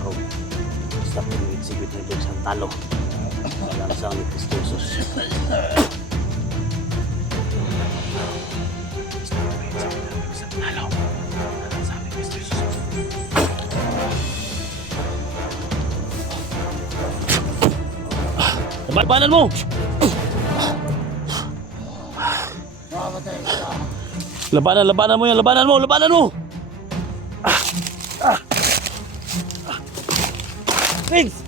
barong. Basta pag-exhibit na doon sa talo. Malansang ni Kristo Jesus. Labanan mo! Labanan mo yan! Labanan mo! Rings!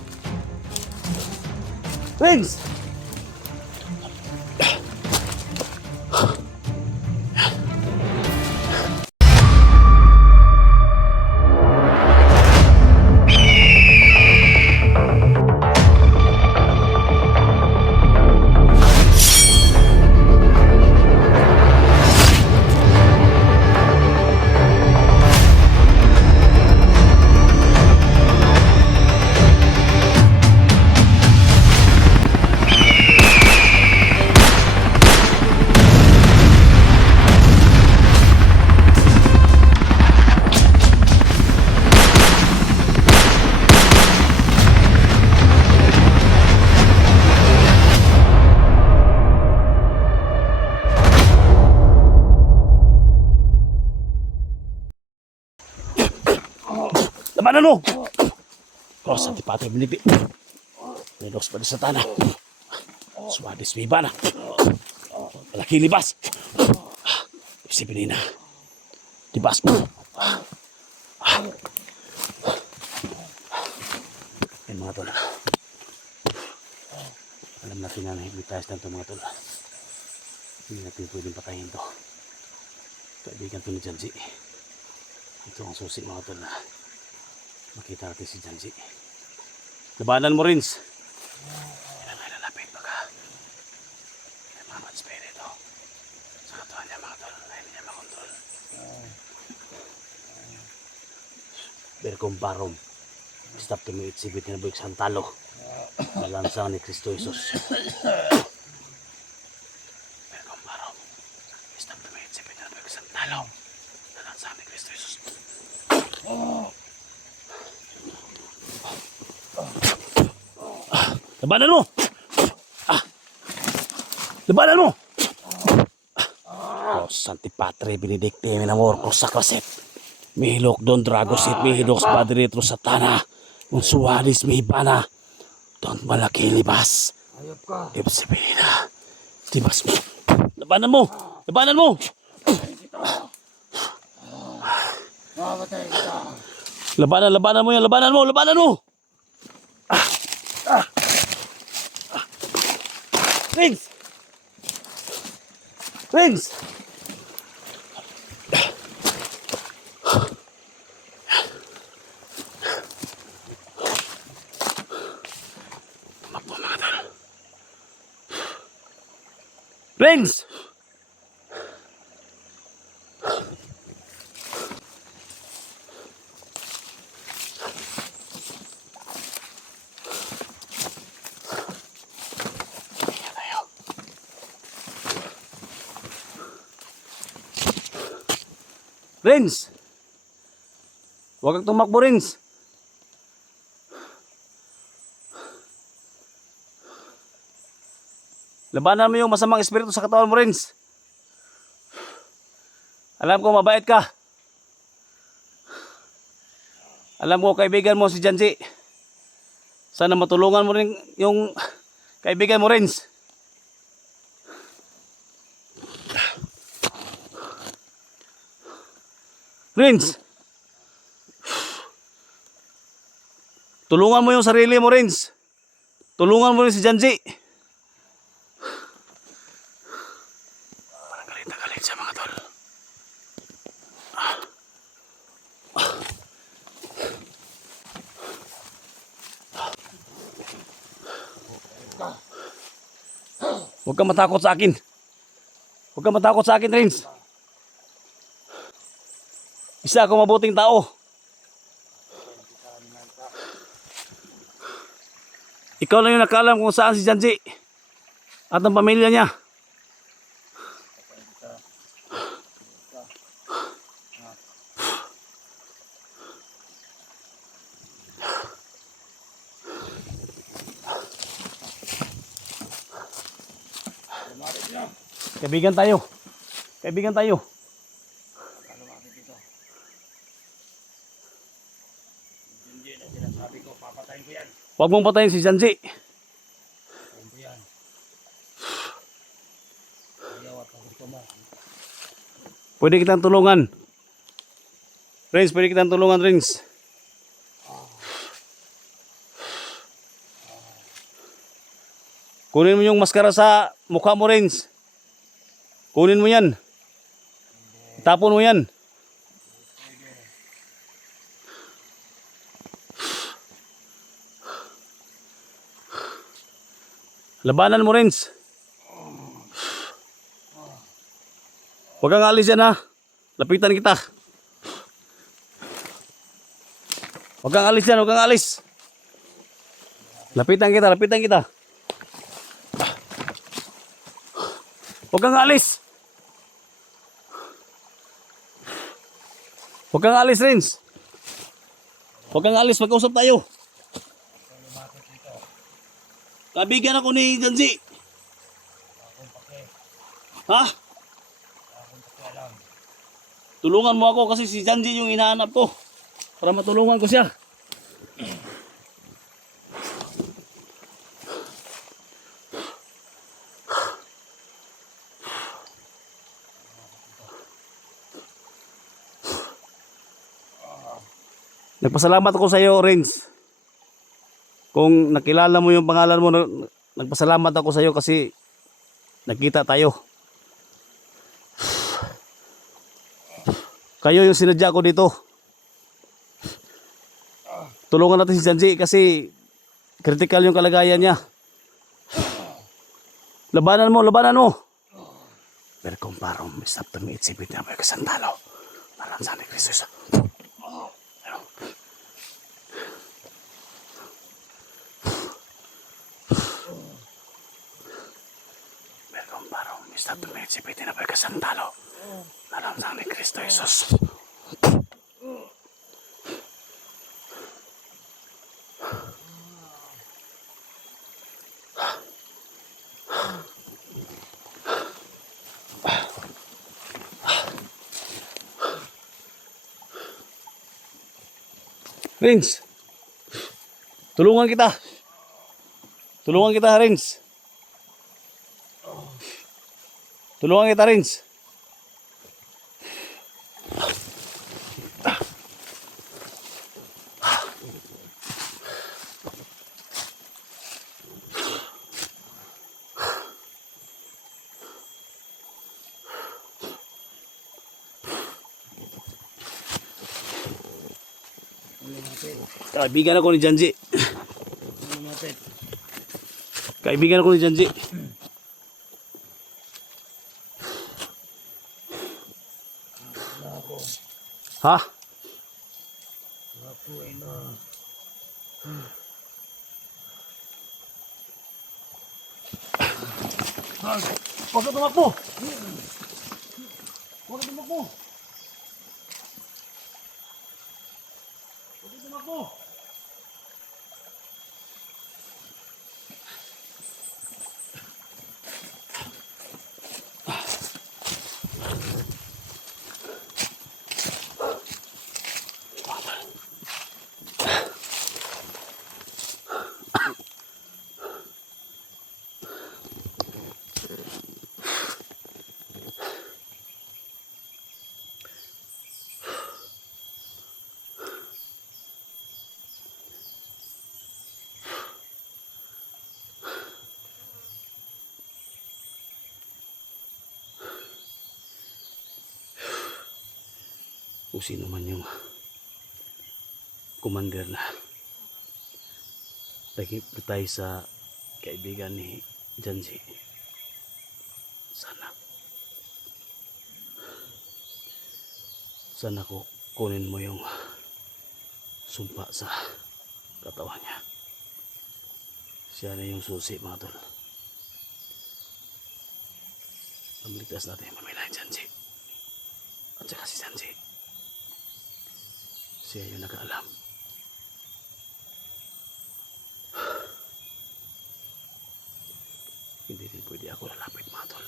Labanan mo! Cross ang tipate biniti. Redox pa sa tanah. Suwadis may bana. Malaki libas. Isipin na. Libas. Yan mga tol. Alam natin na nahigmitayas na ito mga tol. Hindi natin pwedeng patayin ito. Kaibigan ito ni Janji. Ito ang susi mga tol na makita natin si Janji. Labanan mo, Rins. Yan ang lalapit baka. Yan mga Espiritu. Sa katuhan niya mga tol. Hindi niya makontrol. Berkong barong. Stop to me exhibit na buwik santalo. Malansang ni Kristo Jesus. Berkong barong. Stop to me exhibit na buwik santalo. Malansang ni Kristo Jesus. Labanan mo! Labanan mo! Santi Patre Benedicte Minamor Cross Sacraset Mihilok Don Dragosit Mihilok Padre Retro Satana Unsualis Mihibana Don Malaki Libas Ibsibina Tibas mo! Labanan mo! Labanan mo! Labanan mo yan! Labanan mo! Rings! Tumakbo mga tol. Rings! Rins! Huwag kang tumakbo, Rins! Labanan mo yung masamang espiritu sa katawan mo, Rins! Alam ko mabait ka. Alam ko kaibigan mo si Janji. Sana matulungan mo rin yung kaibigan mo, Rins. Rins, tulungan mo yung sarili mo, Rins. Tulungan mo rin si Janji. Parang galit na galit siya mga tol. Huwag kang matakot sa akin. Huwag kang matakot sa akin, Rins. Isa akong mabuting tao. Ikaw lang yung nakalam kung saan si Janji at ang pamilya niya. Kaibigan tayo. Kaibigan tayo. Ano natin dito? Hindi na sinasabi ko, papatayin ko yan. Huwag mong patayin si Janji. Patayin ko yan. Ayaw at ang gusto mo. Pwede kitang tulungan. Rins, pwede kitang tulungan, Rins. Kunin mo yung maskara sa mukha mo, Rins. Kunin mo yan. Tapon mo yan. Labanan mo, Rins. Huwag kang alis yan, ha. Lapitan kita. Huwag kang alis yan, huwag kang alis. Lapitan kita, lapitan kita. Huwag kang alis. Huwag kang alis, Rins. Huwag kang alis, mag-usap tayo. Kaibigan ako ni Janji. Ha? Tulungan mo ako kasi si Janji yung hinahanap ko. Para matulungan ko siya. Nagpasalamat ako sa iyo, Rins. Kung nakilala mo yung pangalan mo, nagpasalamat ako sa iyo kasi nakita tayo. Kayo yung sinadya ko dito. Tulungan natin si Janji kasi critical yung kalagayan niya. Labanan mo, labanan mo. Pero kung parang misap to me, itsipit na may kasantalo. Naransan ni Kristus. Stop to me, sipitin na ba kasantalo? Naramsang ni Kristo Jesus. Rins, tulungan kita. Tulungan kita, Rins. Tulungan kita, Rins. Kaibigan ako ni Janji. Kaibigan ako ni Janji. Ha? Huwag ka tumakbo! Huwag ka tumakbo! Huwag ka tumakbo! Kung sino man yung commander na tayo sa kaibigan ni Janji, sana ko kunin mo yung sumpa sa katawan niya. Siya na yung susi, mga tol. Pamligtas natin yung pamilya ni Janji at saka si Janji. Siya yung nag-aalam. Hindi din pwede ako lalapit, mga tol.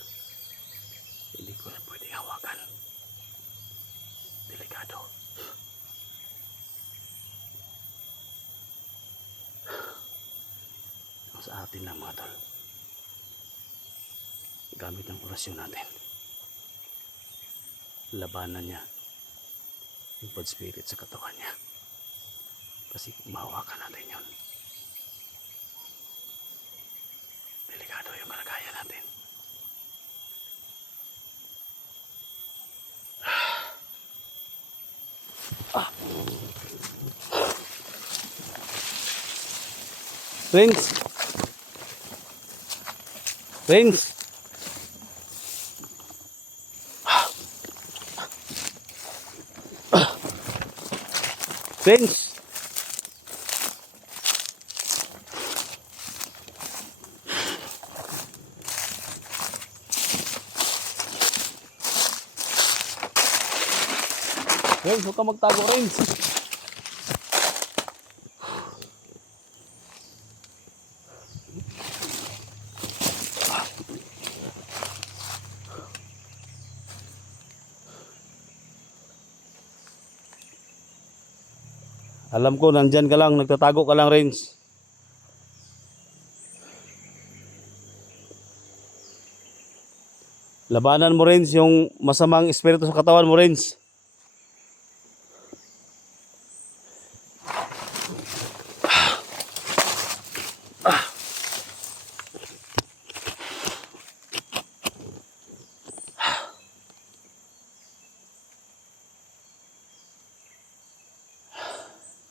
sa atin lang mga tol. Gamit ang orasyon natin. Labanan niya yung bad spirit sa katawan niya. Kasi kung mahawakan natin yun, delikado yung kalagayan natin. Rins! Rins! Rins! Rins, huwag ka magtago, Rins! Alam ko, nandyan ka lang, nagtatago ka lang, Rins. Labanan mo, Rins, yung masamang espiritu sa katawan mo, Rins.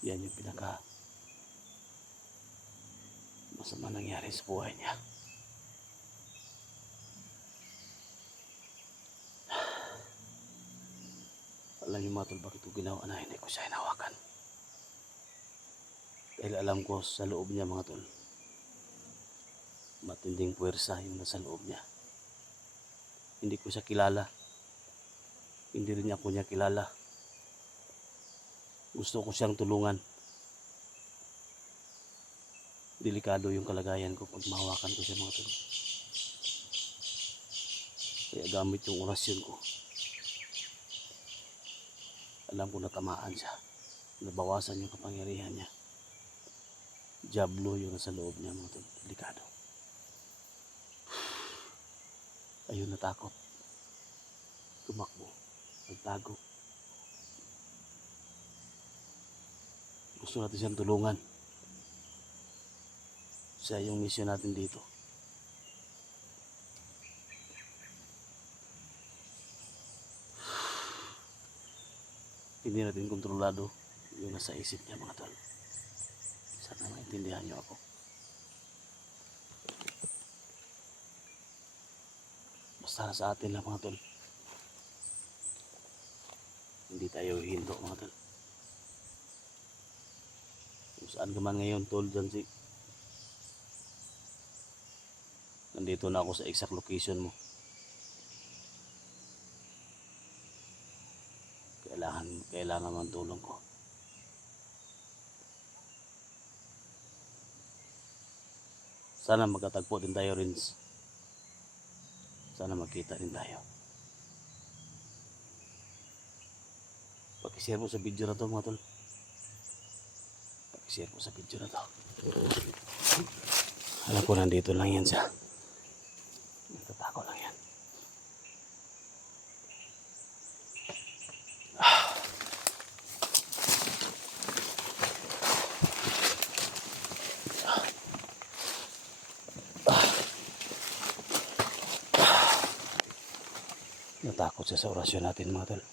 Yan yung pinaka masama nangyari sa buhay niya. Alam niyo mga tol, bakit ko ginawa na hindi ko siya hinawakan? Dahil alam ko sa loob niya mga tol, matinding puwersa yung nasa loob niya. Hindi ko siya kilala. Hindi rin ako niya kilala. Gusto ko siyang tulungan. Delikado yung kalagayan ko pag mahawakan ko siya mga tol. Kaya gamit yung orasyon ko. Alam ko natamaan siya. Nabawasan yung kapangyarihan niya. Diablo yung nasa loob niya mga tol. Delikado. Ayun, natakot. Tumakbo. Nagtago. Gusto natin siyang tulungan. Siya yung mission natin dito. Hindi natin kontrolado yung nasa isip niya mga tol. Sana maintindihan niyo ako. Basta sa atin lang mga tol. Hindi tayo hihinto mga tol. Kung saan ka man ngayon tol, Jansi, nandito na ako sa exact location mo. Kailangan man tulong ko. Sana magkatagpo din tayo, Rins. Sana magkita din tayo. Pag-share mo sa video na to mga tol. Pag-share mo sa video na to. Alam ko nandito lang yan siya. Nagtatako lang yan. Natakot siya sa orasyon natin mga tol.